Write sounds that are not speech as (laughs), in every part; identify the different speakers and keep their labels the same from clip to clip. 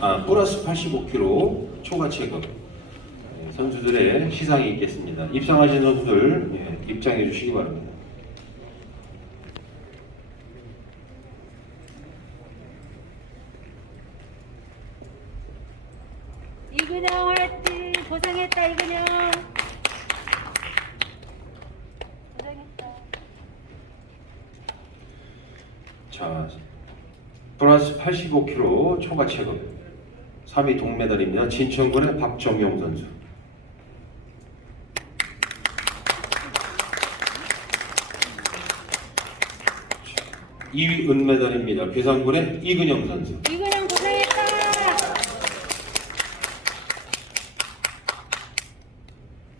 Speaker 1: 아, 플러스 85kg 초과 체급 예, 선수들의 시상이 있겠습니다. 입상하신 선수들 예, 입장해 주시기 바랍니다.
Speaker 2: 이근영 화이팅! 고생했다 이근영! 고생했다.
Speaker 1: 자, 플러스 85kg 초과 체급 3위 동메달입니다. 진천군의 박정용 선수. 자, 2위 은메달입니다. 괴산군의 이근영 선수.
Speaker 2: 이근영 고생했다!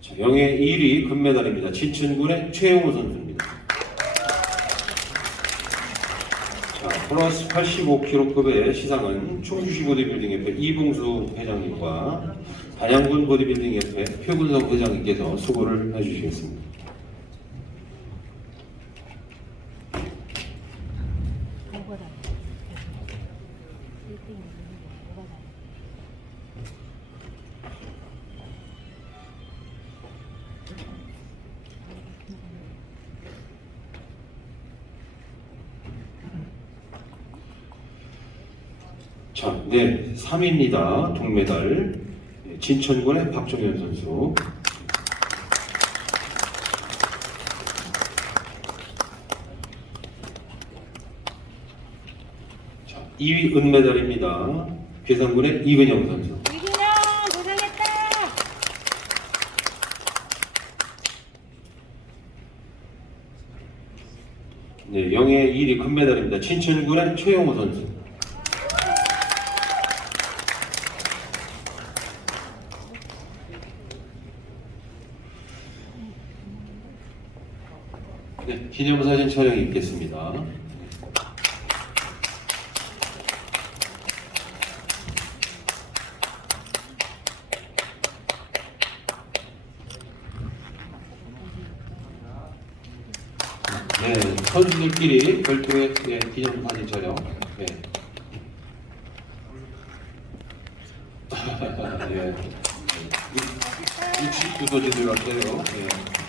Speaker 1: 자, 영예 1위 금메달입니다. 진천군의 최용호 선수입니다. 자, 플러스 85kg급의 시상은 충주시 보디빌딩협회 이봉수 회장님과 단양군 보디빌딩협회 표근성 회장님께서 수고를 해주시겠습니다. 자, 네, 3위입니다. 동메달 네, 진천군의 박정현 선수. 자, 2위 은메달입니다. 괴산군의 이근영 선수.
Speaker 2: 이근영 고생했다!
Speaker 1: 네, 영예 1위 금메달입니다. 진천군의 최영호 선수. 네, 기념사진 촬영이 있겠습니다. 네, 선수들끼리 별도의 네, 기념사진 촬영. 네. (laughs) 네. 69도지들 같아요. 네.